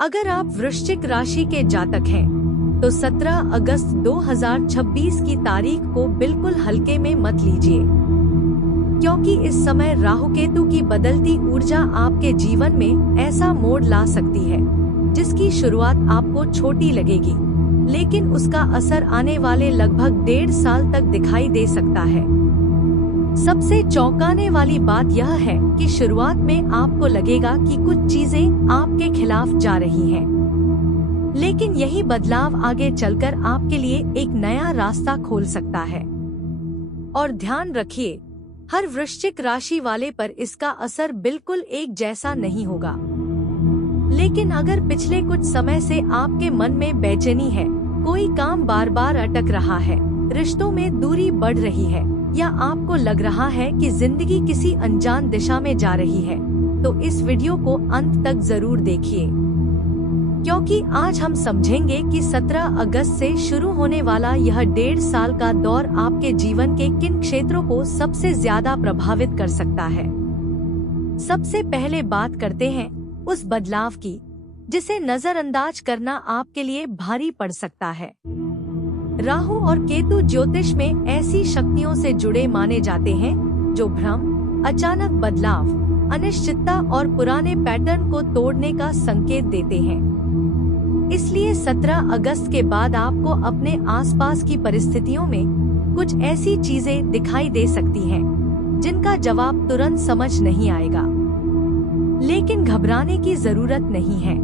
अगर आप वृश्चिक राशि के जातक हैं, तो 17 अगस्त 2026 की तारीख को बिल्कुल हल्के में मत लीजिए, क्योंकि इस समय राहु केतु की बदलती ऊर्जा आपके जीवन में ऐसा मोड़ ला सकती है जिसकी शुरुआत आपको छोटी लगेगी, लेकिन उसका असर आने वाले लगभग 1.5 साल तक दिखाई दे सकता है। सबसे चौंकाने वाली बात यह है कि शुरुआत में आपको लगेगा कि कुछ चीजें आपके खिलाफ जा रही हैं, लेकिन यही बदलाव आगे चलकर आपके लिए एक नया रास्ता खोल सकता है। और ध्यान रखिए, हर वृश्चिक राशि वाले पर इसका असर बिल्कुल एक जैसा नहीं होगा। लेकिन अगर पिछले कुछ समय से आपके मन में बेचैनी है, कोई काम बार बार अटक रहा है, रिश्तों में दूरी बढ़ रही है, या आपको लग रहा है कि जिंदगी किसी अनजान दिशा में जा रही है, तो इस वीडियो को अंत तक जरूर देखिए, क्योंकि आज हम समझेंगे कि 17 अगस्त से शुरू होने वाला यह 1.5 साल का दौर आपके जीवन के किन क्षेत्रों को सबसे ज्यादा प्रभावित कर सकता है। सबसे पहले बात करते हैं उस बदलाव की जिसे नजरअंदाज करना आपके लिए भारी पड़ सकता है। राहु और केतु ज्योतिष में ऐसी शक्तियों से जुड़े माने जाते हैं जो भ्रम, अचानक बदलाव, अनिश्चितता और पुराने पैटर्न को तोड़ने का संकेत देते हैं। इसलिए 17 अगस्त के बाद आपको अपने आसपास की परिस्थितियों में कुछ ऐसी चीजें दिखाई दे सकती हैं जिनका जवाब तुरंत समझ नहीं आएगा। लेकिन घबराने की जरूरत नहीं है,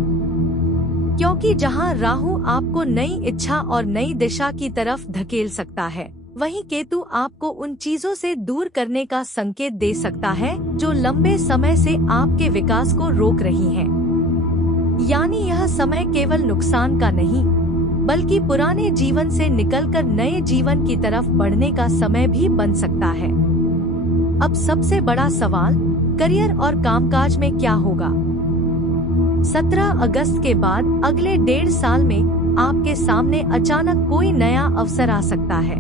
क्योंकि जहां राहु आपको नई इच्छा और नई दिशा की तरफ धकेल सकता है, वहीं केतु आपको उन चीजों से दूर करने का संकेत दे सकता है जो लंबे समय से आपके विकास को रोक रही हैं। यानी यह समय केवल नुकसान का नहीं, बल्कि पुराने जीवन से निकलकर नए जीवन की तरफ बढ़ने का समय भी बन सकता है। अब सबसे बड़ा सवाल, करियर और कामकाज में क्या होगा? 17 अगस्त के बाद अगले 1.5 साल में आपके सामने अचानक कोई नया अवसर आ सकता है।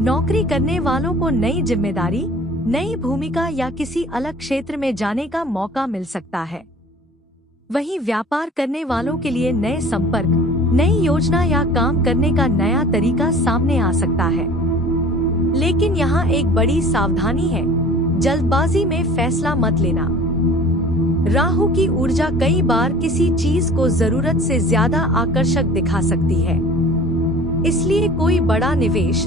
नौकरी करने वालों को नई जिम्मेदारी, नई भूमिका या किसी अलग क्षेत्र में जाने का मौका मिल सकता है। वहीं व्यापार करने वालों के लिए नए संपर्क, नई योजना या काम करने का नया तरीका सामने आ सकता है। लेकिन यहाँ एक बड़ी सावधानी है, जल्दबाजी में फैसला मत लेना। राहु की ऊर्जा कई बार किसी चीज को जरूरत से ज्यादा आकर्षक दिखा सकती है, इसलिए कोई बड़ा निवेश,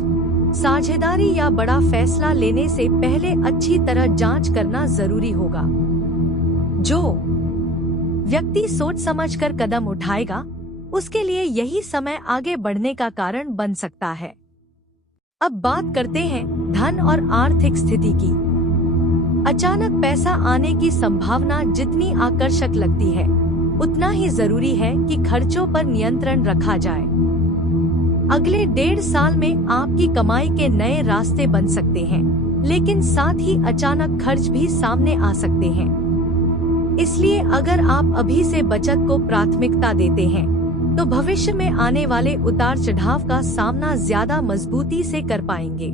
साझेदारी या बड़ा फैसला लेने से पहले अच्छी तरह जांच करना जरूरी होगा। जो व्यक्ति सोच समझकर कदम उठाएगा, उसके लिए यही समय आगे बढ़ने का कारण बन सकता है। अब बात करते हैं धन और आर्थिक स्थिति की। अचानक पैसा आने की संभावना जितनी आकर्षक लगती है, उतना ही जरूरी है कि खर्चों पर नियंत्रण रखा जाए। अगले 1.5 साल में आपकी कमाई के नए रास्ते बन सकते हैं, लेकिन साथ ही अचानक खर्च भी सामने आ सकते हैं। इसलिए अगर आप अभी से बचत को प्राथमिकता देते हैं, तो भविष्य में आने वाले उतार चढ़ाव का सामना ज्यादा मजबूती से कर पाएंगे।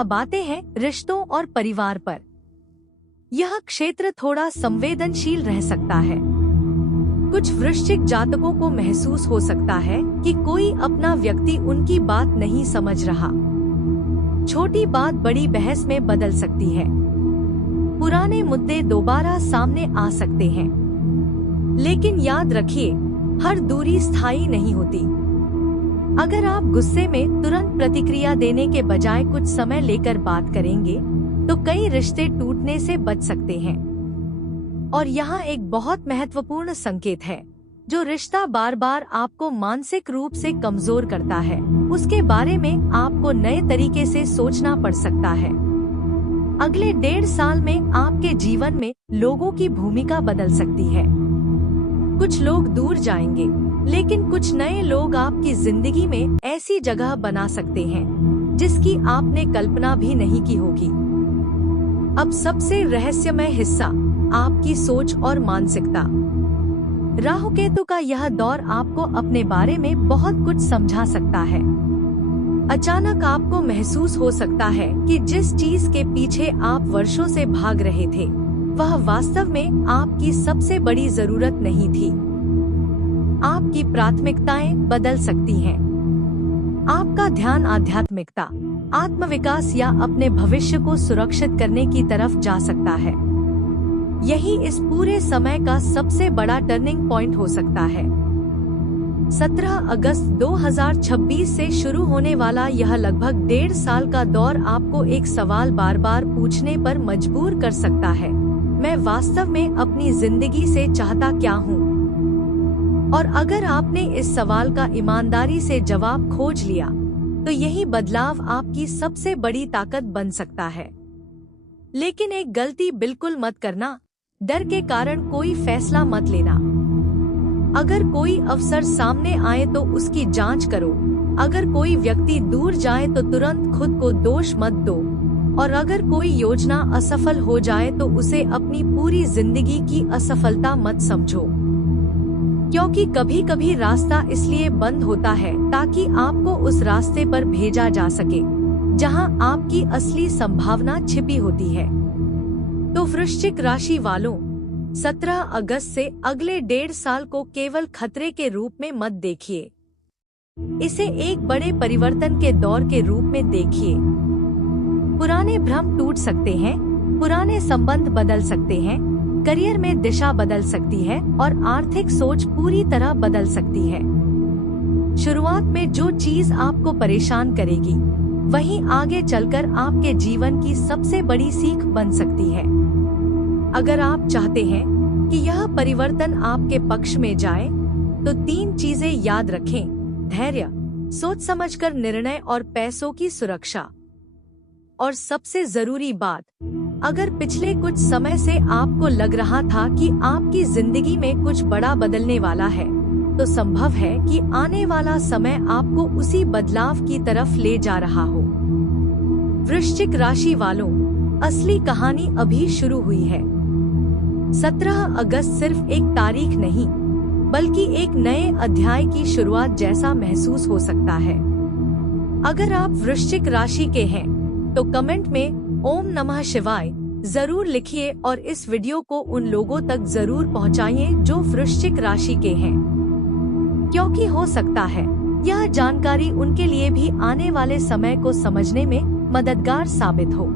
अब आते हैं रिश्तों और परिवार पर। यह क्षेत्र थोड़ा संवेदनशील रह सकता है। कुछ वृश्चिक जातकों को महसूस हो सकता है कि कोई अपना व्यक्ति उनकी बात नहीं समझ रहा। छोटी बात बड़ी बहस में बदल सकती है। पुराने मुद्दे दोबारा सामने आ सकते हैं। लेकिन याद रखिए, हर दूरी स्थायी नहीं होती। अगर आप गुस्से में तुरंत प्रतिक्रिया देने के बजाय कुछ समय लेकर बात करेंगे, तो कई रिश्ते टूटने से बच सकते हैं। और यहाँ एक बहुत महत्वपूर्ण संकेत है, जो रिश्ता बार बार आपको मानसिक रूप से कमजोर करता है, उसके बारे में आपको नए तरीके से सोचना पड़ सकता है। अगले 1.5 साल में आपके जीवन में लोगों की भूमिका बदल सकती है। कुछ लोग दूर जाएंगे, लेकिन कुछ नए लोग आपकी जिंदगी में ऐसी जगह बना सकते हैं जिसकी आपने कल्पना भी नहीं की होगी। अब सबसे रहस्यमय हिस्सा, आपकी सोच और मानसिकता। राहु केतु का यह दौर आपको अपने बारे में बहुत कुछ समझा सकता है। अचानक आपको महसूस हो सकता है कि जिस चीज के पीछे आप वर्षों से भाग रहे थे, वह वास्तव में आपकी सबसे बड़ी जरूरत नहीं थी। आपकी प्राथमिकताएं बदल सकती हैं। आपका ध्यान आध्यात्मिकता, आत्मविकास या अपने भविष्य को सुरक्षित करने की तरफ जा सकता है। यही इस पूरे समय का सबसे बड़ा टर्निंग पॉइंट हो सकता है। 17 अगस्त 2026 से शुरू होने वाला यह लगभग 1.5 साल का दौर आपको एक सवाल बार बार पूछने पर मजबूर कर सकता है, मैं वास्तव में अपनी जिंदगी से चाहता क्या हूँ? और अगर आपने इस सवाल का ईमानदारी से जवाब खोज लिया, तो यही बदलाव आपकी सबसे बड़ी ताकत बन सकता है। लेकिन एक गलती बिल्कुल मत करना, डर के कारण कोई फैसला मत लेना। अगर कोई अवसर सामने आए तो उसकी जांच करो। अगर कोई व्यक्ति दूर जाए तो तुरंत खुद को दोष मत दो। और अगर कोई योजना असफल हो जाए तो उसे अपनी पूरी जिंदगी की असफलता मत समझो। क्योंकि कभी कभी रास्ता इसलिए बंद होता है ताकि आपको उस रास्ते पर भेजा जा सके जहां आपकी असली संभावना छिपी होती है। तो वृश्चिक राशि वालों, 17 अगस्त से अगले 1.5 साल को केवल खतरे के रूप में मत देखिए। इसे एक बड़े परिवर्तन के दौर के रूप में देखिए। पुराने भ्रम टूट सकते हैं, पुराने संबंध बदल सकते हैं, करियर में दिशा बदल सकती है और आर्थिक सोच पूरी तरह बदल सकती है। शुरुआत में जो चीज आपको परेशान करेगी, वही आगे चलकर आपके जीवन की सबसे बड़ी सीख बन सकती है। अगर आप चाहते हैं कि यह परिवर्तन आपके पक्ष में जाए, तो 3 चीजें याद रखें: धैर्य, सोच समझकर निर्णय और पैसों की सुरक्षा। और सबसे जरूरी बात, अगर पिछले कुछ समय से आपको लग रहा था कि आपकी जिंदगी में कुछ बड़ा बदलने वाला है, तो संभव है कि आने वाला समय आपको उसी बदलाव की तरफ ले जा रहा हो। वृश्चिक राशि वालों, असली कहानी अभी शुरू हुई है। 17 अगस्त सिर्फ एक तारीख नहीं, बल्कि एक नए अध्याय की शुरुआत जैसा महसूस हो सकता है। अगर आप वृश्चिक राशि के हैं, तो कमेंट में ओम नमः शिवाय जरूर लिखिए और इस वीडियो को उन लोगों तक जरूर पहुंचाइए जो वृश्चिक राशि के हैं, क्योंकि हो सकता है यह जानकारी उनके लिए भी आने वाले समय को समझने में मददगार साबित हो।